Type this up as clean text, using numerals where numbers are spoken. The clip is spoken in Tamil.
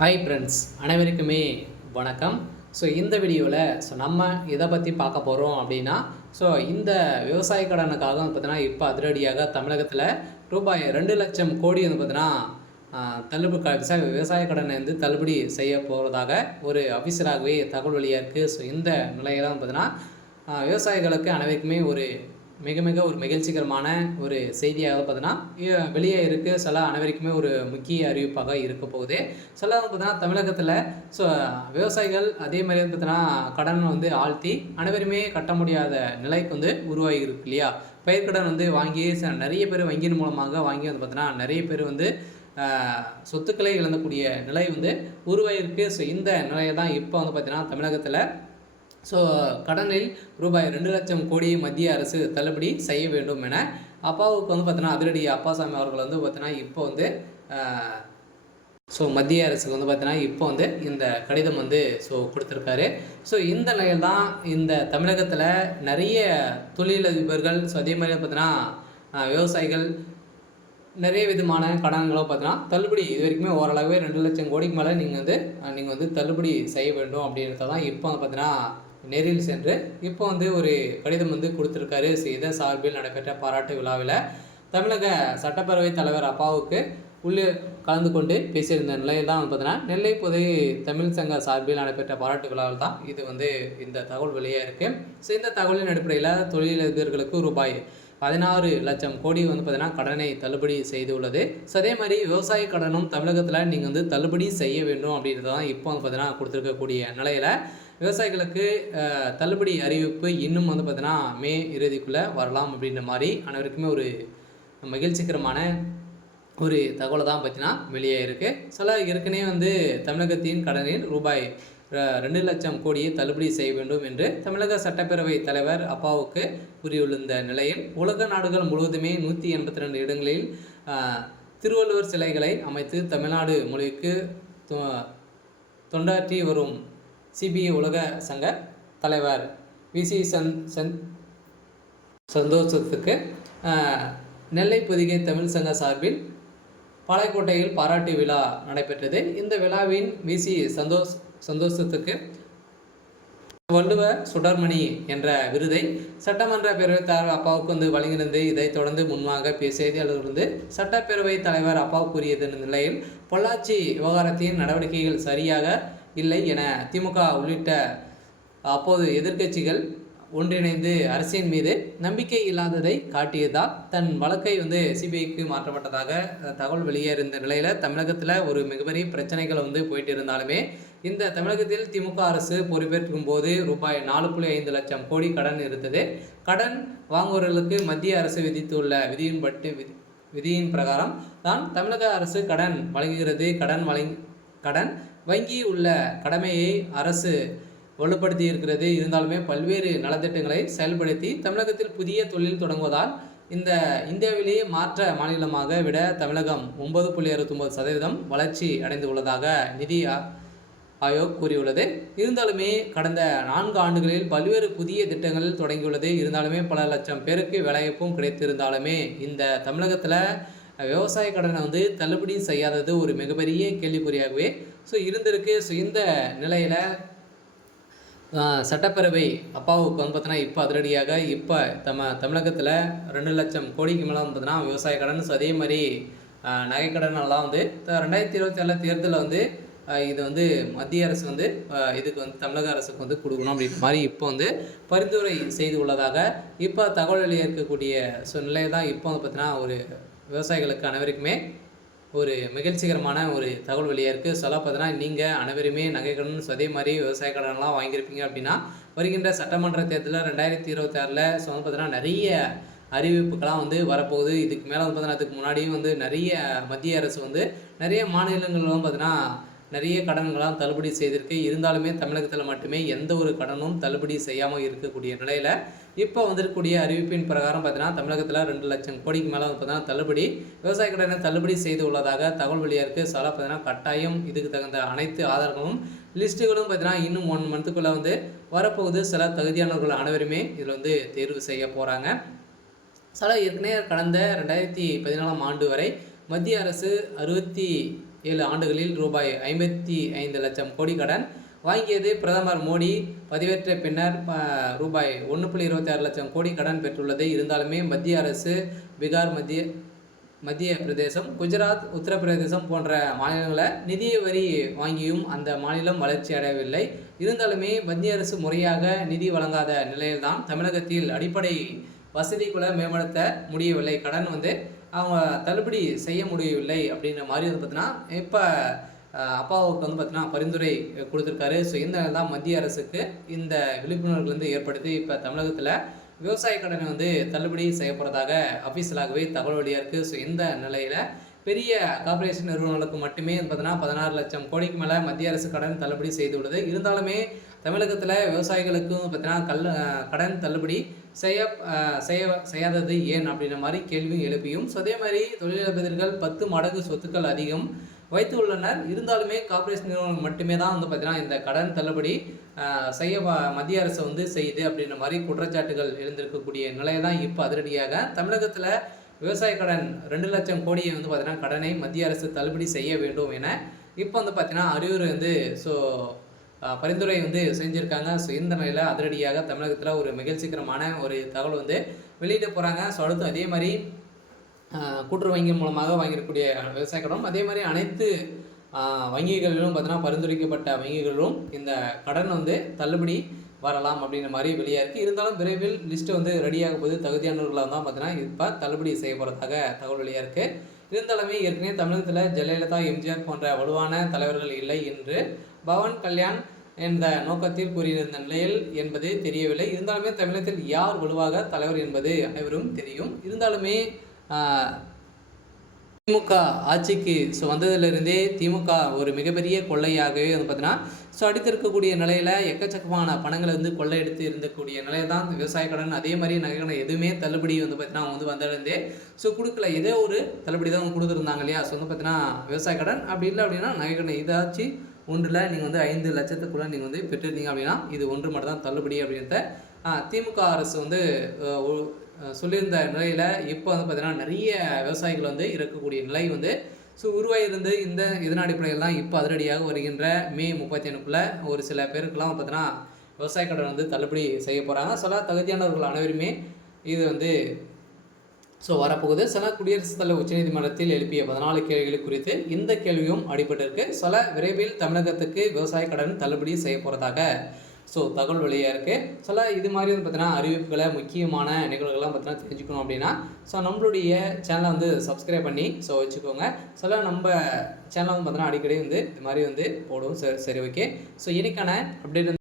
ஹாய் ஃப்ரெண்ட்ஸ், அனைவருக்குமே வணக்கம். இந்த வீடியோவில் நம்ம எதை பற்றி பார்க்க போகிறோம் அப்படின்னா, இந்த விவசாய கடனுக்காக பார்த்தீங்கன்னா, இப்போ அதிரடியாக தமிழகத்தில் ரூபாய் 2,00,000 கோடி வந்து பார்த்தீங்கன்னா தள்ளுபடி விவசாய கடனை வந்து தள்ளுபடி செய்ய போகிறதாக ஒரு அஃபிஷியலாகவே தகவல் வெளியாக இருக்குது. இந்த நிலையில் பார்த்தீங்கன்னா விவசாயிகளுக்கு அனைவருக்குமே ஒரு மிக மிக ஒரு மகிழ்ச்சிகரமான ஒரு செய்தியாக பார்த்தீங்கன்னா வெளியே இருக்குது. சில அனைவருக்குமே ஒரு முக்கிய அறிவிப்பாக இருக்க போகுது. சில பார்த்தீங்கன்னா தமிழகத்தில் விவசாயிகள் அதே மாதிரி வந்து பார்த்தீங்கன்னா கடன் வந்து ஆழ்த்தி அனைவருமே கட்ட முடியாத நிலைக்கு வந்து உருவாகி இருக்கு இல்லையா? பயிர்க்கடன் வந்து வாங்கி நிறைய பேர் வங்கியின் மூலமாக வாங்கி வந்து பார்த்தீங்கன்னா நிறைய பேர் வந்து சொத்துக்களை இழந்தக்கூடிய நிலை வந்து உருவாகிருக்கு. இந்த நிலையை தான் இப்போ வந்து பார்த்தீங்கன்னா தமிழகத்தில் கடனில் ரூபாய் 2,00,000 கோடி மத்திய அரசு தள்ளுபடி செய்ய வேண்டும் என அப்பாவுக்கு வந்து பார்த்தீங்கன்னா அதிரடி அப்பாசாமி அவர்கள் வந்து பார்த்தீங்கன்னா இப்போ வந்து மத்திய அரசுக்கு வந்து பார்த்தீங்கன்னா இப்போ வந்து இந்த கடிதம் வந்து கொடுத்துருக்காரு. இந்த நிலையில் தான் இந்த தமிழகத்தில் நிறைய தொழிலதிபர்கள் அதே மாதிரி பார்த்தீங்கன்னா விவசாயிகள் நிறைய விதமான கடன்களும் பார்த்தீங்கன்னா தள்ளுபடி இது வரைக்குமே ஓரளவே 2,00,000 கோடிக்கு மேலே நீங்கள் வந்து தள்ளுபடி செய்ய வேண்டும் அப்படின்றத தான் இப்போ வந்து பார்த்தீங்கன்னா நேரில் சென்று இப்போ வந்து ஒரு கடிதம் வந்து கொடுத்துருக்காரு. இதன் சார்பில் நடைபெற்ற பாராட்டு விழாவில் தமிழக சட்டப்பேரவைத் தலைவர் அப்பாவுக்கு உள்ளே கலந்து கொண்டு பேசியிருந்த நிலையில் தான் பார்த்தீங்கன்னா நெல்லை புதை தமிழ் சங்க சார்பில் நடைபெற்ற பாராட்டு விழாவில் தான் இது வந்து இந்த தகவல் வெளியாக இருக்குது. இந்த தகவலின் அடிப்படையில் தொழிலதிபர்களுக்கு ரூபாய் 16,00,000 கோடி வந்து பார்த்தீங்கன்னா கடனை தள்ளுபடி செய்துள்ளது. அதே மாதிரி விவசாய கடனும் தமிழகத்தில் நீங்கள் வந்து தள்ளுபடி செய்ய வேண்டும் அப்படின்றது தான் இப்போ வந்து பார்த்தீங்கன்னா கொடுத்துருக்கக்கூடிய நிலையில் விவசாயிகளுக்கு தள்ளுபடி அறிவிப்பு இன்னும் வந்து பார்த்தீங்கன்னா மே இறுதிக்குள்ளே வரலாம் அப்படின்ற மாதிரி அனைவருக்குமே ஒரு மகிழ்ச்சிகரமான ஒரு தகவலை தான் பார்த்தீங்கன்னா வெளியே இருக்குது. ஏற்கனவே வந்து தமிழகத்தின் கடனில் ரூபாய் 2,00,000 கோடியை தள்ளுபடி செய்ய வேண்டும் என்று தமிழக சட்டப்பேரவை தலைவர் அப்பாவுக்கு கூறியுள்ள நிலையில் உலக நாடுகள் முழுவதுமே 182 இடங்களில் திருவள்ளுவர் சிலைகளை அமைத்து தமிழ்நாடு மொழிக்கு தொண்டாற்றி வரும் சிபிஐ உலக சங்க தலைவர் விசி சந்தோஷத்துக்கு நெல்லை பொதிகை தமிழ் சங்க சார்பில் பாளையங்கோட்டையில் பாராட்டு விழா நடைபெற்றது. இந்த விழாவின் விசி சந்தோஷத்துக்கு வள்ளுவ சுடர்மணி என்ற விருதை சட்டமன்ற பேரவைத் தலைவர் அப்பாவுக்கு வந்து வழங்கினது. இதைத் தொடர்ந்து முன்பாக செய்தியாளர்கள் வந்து சட்டப்பேரவைத் தலைவர் அப்பா கூறியது நிலையில் பொள்ளாச்சி விவகாரத்தின் நடவடிக்கைகள் சரியாக இல்லை என திமுக உள்ளிட்ட அப்போது எதிர்க்கட்சிகள் ஒன்றிணைந்து அரசின் மீது நம்பிக்கை இல்லாததை காட்டியதால் தன் வழக்கை வந்து சிபிஐக்கு மாற்றப்பட்டதாக தகவல் வெளியேறிந்த நிலையில் தமிழகத்தில் ஒரு மிகப்பெரிய பிரச்சனைகள் வந்து போயிட்டு இருந்தாலுமே இந்த தமிழகத்தில் திமுக அரசு பொறுப்பேற்கும் போது ரூபாய் 4.5 லட்சம் கோடி கடன் இருந்தது. கடன் வாங்குவவர்களுக்கு மத்திய அரசு விதித்துள்ள விதியின் பிரகாரம் தான் தமிழக அரசு கடன் வழங்குகிறது. கடன் வங்கி உள்ள கடமையை அரசு வலுப்படுத்தி இருக்கிறது. இருந்தாலுமே பல்வேறு நலத்திட்டங்களை செயல்படுத்தி தமிழகத்தில் புதிய தொழில் தொடங்குவதால் இந்தியாவிலேயே மாற்ற மாநிலமாக விட தமிழகம் 9.69% வளர்ச்சி அடைந்துள்ளதாக நிதி ஆயோக் கூறியுள்ளது. இருந்தாலுமே கடந்த 4 ஆண்டுகளில் பல்வேறு புதிய திட்டங்கள் தொடங்கியுள்ளது. இருந்தாலுமே பல லட்சம் பேருக்கு வேலைவாய்ப்பும் கிடைத்திருந்தாலுமே இந்த தமிழகத்தில் விவசாய கடனை வந்து தள்ளுபடி செய்யாதது ஒரு மிகப்பெரிய கேள்விக்குறியாகவே இருந்திருக்கு. இந்த நிலையில் சட்டப்பேரவை அப்பாவுக்கு வந்து பார்த்தீங்கன்னா இப்போ அதிரடியாக இப்போ தமிழகத்தில் 2,00,000 கோடிக்கு மேலே வந்து பார்த்தீங்கன்னா விவசாய கடன் அதே மாதிரி நகைக்கடனெல்லாம் வந்து 2027 தேர்தலில் வந்து இது வந்து மத்திய அரசு வந்து இதுக்கு வந்து தமிழக அரசுக்கு வந்து கொடுக்கணும் அப்படின்ற மாதிரி இப்போ வந்து பரிந்துரை செய்து உள்ளதாக இப்போ தகவல் வெளியே இருக்கக்கூடிய நிலை தான் இப்போ வந்து பார்த்தீங்கன்னா ஒரு விவசாயிகளுக்கு அனைவருக்குமே ஒரு மகிழ்ச்சிகரமான ஒரு தகவல் வெளியாக இருக்குது. பார்த்தீங்கன்னா நீங்கள் அனைவருமே நகை கடன் அதே மாதிரி விவசாய கடன்லாம் வாங்கியிருப்பீங்க அப்படின்னா வருகின்ற சட்டமன்ற தேர்தலில் 2026 வந்து பார்த்தீங்கன்னா நிறைய அறிவிப்புகள்லாம் வந்து வரப்போகுது. இதுக்கு மேலே வந்து பார்த்தீங்கன்னா அதுக்கு முன்னாடியும் வந்து நிறைய மத்திய அரசு வந்து நிறைய மாநிலங்களும் பார்த்தீங்கன்னா நிறைய கடன்களாம் தள்ளுபடி செய்திருக்கு. இருந்தாலுமே தமிழகத்தில் மட்டுமே எந்த ஒரு கடனும் தள்ளுபடி செய்யாமல் இருக்கக்கூடிய நிலையில் இப்போ வந்திருக்கக்கூடிய அறிவிப்பின் பிரகாரம் பார்த்தீங்கன்னா தமிழகத்தில் 2,00,000 கோடிக்கு மேலே வந்து பார்த்தீங்கன்னா தள்ளுபடி விவசாய கடனை தள்ளுபடி செய்து உள்ளதாக தகவல் வெளியாக இருக்குது. பார்த்தீங்கன்னா கட்டாயம் இதுக்கு தகுந்த அனைத்து ஆதாரங்களும் லிஸ்ட்டுகளும் பார்த்தீங்கன்னா இன்னும் 1 மந்த்துக்குள்ளே வந்து வரப்போகுது. சில தகுதியானவர்கள் அனைவருமே இதில் வந்து தேர்வு செய்ய போகிறாங்க. ஏற்கனவே கடந்த 2014 ஆண்டு வரை மத்திய அரசு 7 ஆண்டுகளில் ரூபாய் 55 லட்சம் கோடி கடன் வாங்கியது. பிரதமர் மோடி பதவியேற்ற பின்னர் ரூபாய் 1.26 லட்சம் கோடி கடன் பெற்றுள்ளது. இருந்தாலுமே மத்திய அரசு பீகார், மத்திய பிரதேசம், குஜராத், உத்தரப்பிரதேசம் போன்ற மாநிலங்களில் நிதி வரி வாங்கியும் அந்த மாநிலம் வளர்ச்சி அடையவில்லை. இருந்தாலுமே மத்திய அரசு முறையாக நிதி வழங்காத நிலையில்தான் தமிழகத்தில் அடிப்படை வசதி கூட மேம்படுத்த முடியவில்லை. கடன் அவங்க தள்ளுபடி செய்ய முடியவில்லை அப்படின்ற மாதிரி பார்த்தீங்கன்னா இப்போ அப்பாவுக்கு பார்த்தீங்கன்னா பரிந்துரை கொடுத்துருக்காரு. ஸோ இந்த தான் மத்திய அரசுக்கு இந்த விழிப்புணர்வுலேருந்து ஏற்படுத்தி இப்போ தமிழகத்தில் விவசாய கடனை தள்ளுபடி செய்ய போகிறதாக அஃபீஷியலாகவே தகவல் வழியாக இருக்குது. ஸோ இந்த நிலையில் பெரிய கார்ப்பரேஷன் நிறுவனங்களுக்கு மட்டுமே பார்த்தீங்கன்னா 16 லட்சம் கோடிக்கு மேலே மத்திய அரசு கடன் தள்ளுபடி செய்துள்ளது. இருந்தாலுமே தமிழகத்தில் விவசாயிகளுக்கும் பார்த்தீங்கன்னா கடன் தள்ளுபடி செய்யாதது ஏன் அப்படின்ற மாதிரி கேள்வியும் எழுப்பியும், ஸோ அதே மாதிரி தொழிலதிபர்கள் 10 மடங்கு சொத்துக்கள் அதிகம் வைத்துள்ளனர். இருந்தாலுமே கார்ப்பரேஷன் நிறுவனம் மட்டுமே தான் பார்த்தீங்கன்னா இந்த கடன் தள்ளுபடி செய்ய மத்திய அரசு செய்யுது அப்படின்ற மாதிரி குற்றச்சாட்டுகள் எழுந்திருக்கக்கூடிய நிலையை தான் இப்போ அதிரடியாக தமிழகத்தில் விவசாய கடன் 2 லட்சம் கோடியை பார்த்தீங்கன்னா கடனை மத்திய அரசு தள்ளுபடி செய்ய வேண்டும் என இப்போ பார்த்தீங்கன்னா அறிவுரை ஸோ பரிந்துரை செஞ்சுருக்காங்க. ஸோ இந்த நிலையில் அதிரடியாக தமிழகத்தில் ஒரு மகிழ்ச்சிகரமான ஒரு தகவல் வெளியிட போகிறாங்க. ஸோ அடுத்து அதே மாதிரி கூட்டுறவு வங்கி மூலமாக வாங்கியிருக்கக்கூடிய விவசாய கடன், அதே மாதிரி அனைத்து வங்கிகளிலும் பார்த்தீங்கன்னா பரிந்துரைக்கப்பட்ட வங்கிகளிலும் இந்த கடன் தள்ளுபடி வரலாம் அப்படின்ற மாதிரி வெளியாக இருக்குது. இருந்தாலும் விரைவில் லிஸ்ட்டு ரெடியாக போது தகுதியானவர்களாக தான் பார்த்தீங்கன்னா இப்போ தள்ளுபடி செய்ய போகிறதாக தகவல் வெளியாக இருக்குது. இருந்தாலுமே ஏற்கனவே தமிழகத்தில் ஜெயலலிதா, எம்ஜிஆர் போன்ற வலுவான தலைவர்கள் இல்லை என்று பவன் கல்யாண் என்ற நோக்கத்தில் கூறியிருந்த நிலையில் என்பது தெரியவில்லை. இருந்தாலுமே தமிழகத்தில் யார் வலுவாக தலைவர் என்பது அனைவரும் தெரியும். இருந்தாலுமே திமுக ஆட்சிக்கு வந்ததிலிருந்தே திமுக ஒரு மிகப்பெரிய கொள்ளையாகவே பார்த்தீங்கன்னா அடித்திருக்கக்கூடிய நிலையில் எக்கச்சக்கமான பணங்களை கொள்ளையெடுத்து இருந்தக்கூடிய நிலையில் தான் விவசாய கடன், அதே மாதிரி நகை கடன் எதுவுமே தள்ளுபடி பார்த்தீங்கன்னா வந்ததுலேருந்தே கொடுக்கல. ஏதோ ஒரு தள்ளுபடி தான் கொடுத்துருந்தாங்க இல்லையா. ஸோ பார்த்தீங்கன்னா விவசாய கடன் அப்படி இல்லை அப்படின்னா நகை கடன் ஏதாச்சும் ஒன்றில் நீங்கள் 5 லட்சத்துக்குள்ளே நீங்கள் பெற்றிருந்தீங்க அப்படின்னா இது ஒன்று மட்டும் தான் தள்ளுபடி அப்படின்றத திமுக அரசு சொல்லியிருந்த நிலையில் இப்போ பார்த்தீங்கன்னா நிறைய விவசாயிகள் இருக்கக்கூடிய நிலை உருவாயிருந்து இதன் அடிப்படையில் தான் இப்போ அதிரடியாக வருகின்ற மே 31க்குள்ளே ஒரு சில பேருக்கெல்லாம் பார்த்தீங்கன்னா விவசாய கடன் தள்ளுபடி செய்ய போகிறாங்க. சில தகுதியானவர்கள் அனைவருமே இது வரப்போகுது. சில குடியரசுத் தலைவர் உச்சநீதிமன்றத்தில் எழுப்பிய 14 கேள்விகள் குறித்து இந்த கேள்வியும் அடிபட்டிருக்கு. சில விரைவில் தமிழகத்துக்கு விவசாய கடன் தள்ளுபடி செய்ய போகிறதாக தகவல் வெளியாக இருக்குது. சில இது மாதிரி பார்த்தீங்கன்னா அறிவிப்புகளை, முக்கியமான நிகழ்வுகள்லாம் பார்த்தீங்கன்னா தெரிஞ்சுக்கணும் அப்படின்னா நம்மளுடைய சேனலை சப்ஸ்கிரைப் பண்ணி வச்சுக்கோங்க. சில நம்ம சேனல் பார்த்தீங்கன்னா அடிக்கடி இது மாதிரி போடுவோம். சரி ஓகே. இன்றைக்கான அப்டேட்